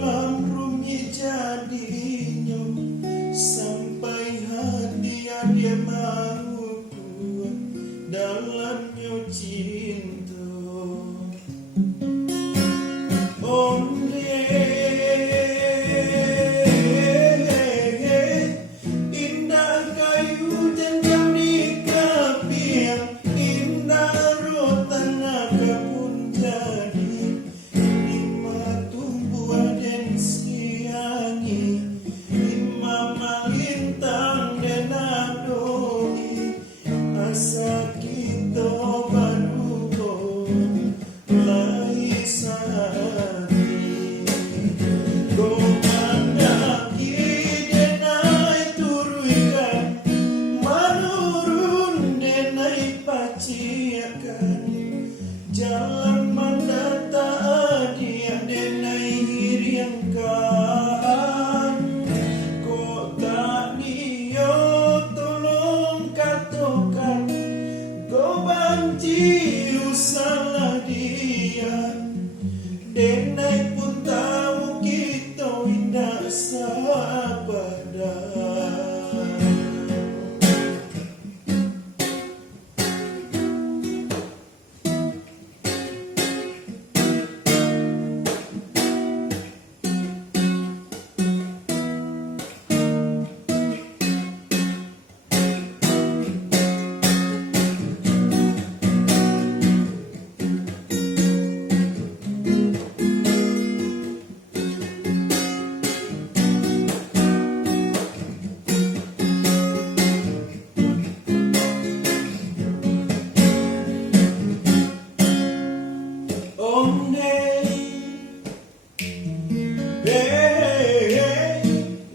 sulam rumit jadinya, sampai hati dia mau kuat dalamnya cinta. Onde indah kayu janjang di kapian, indah rotan kebun jadi, lima tumbuh dan siangi, lima malintang dan adoi, asa kita baru lai sehati. Komandaki denai turuikan, manurun denai paciakan, jalan mandata dia denai hiriangkan. Kota dia tolong katakan, kau banci salah dia. Denai pun tahu kita indah sabada.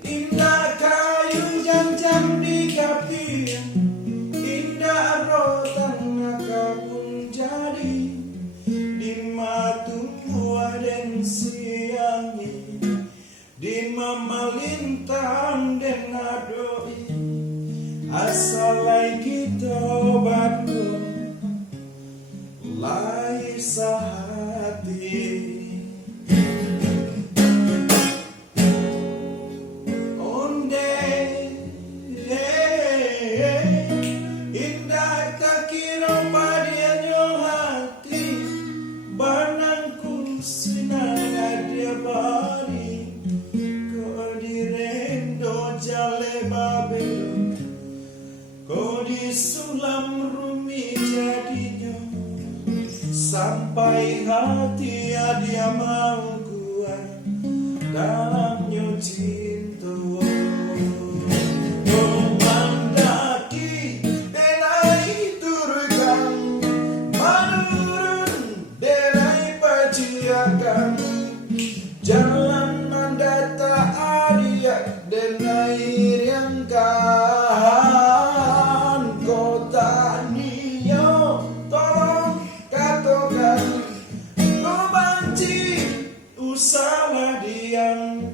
Indah kayu janjang di kapian, indah rotan kebun jadi, di tumbuh dan siangi, di malintang dan adoi, asalai kita baru lai sehati. Indah tak kira padianya hati, banangku sinar dia bari, kau direndo jale babel, kau disulam rumi jadinya, sampai hati dia mau kuat dalamnya cinta. Komandaki denai turkan, manurun denai paciakan, jalan mandata adia denai riangkan. Kota Nio tolong katakan, kau banci usaha diam.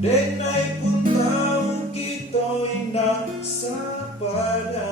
Denai pun tahu kita indah sabada.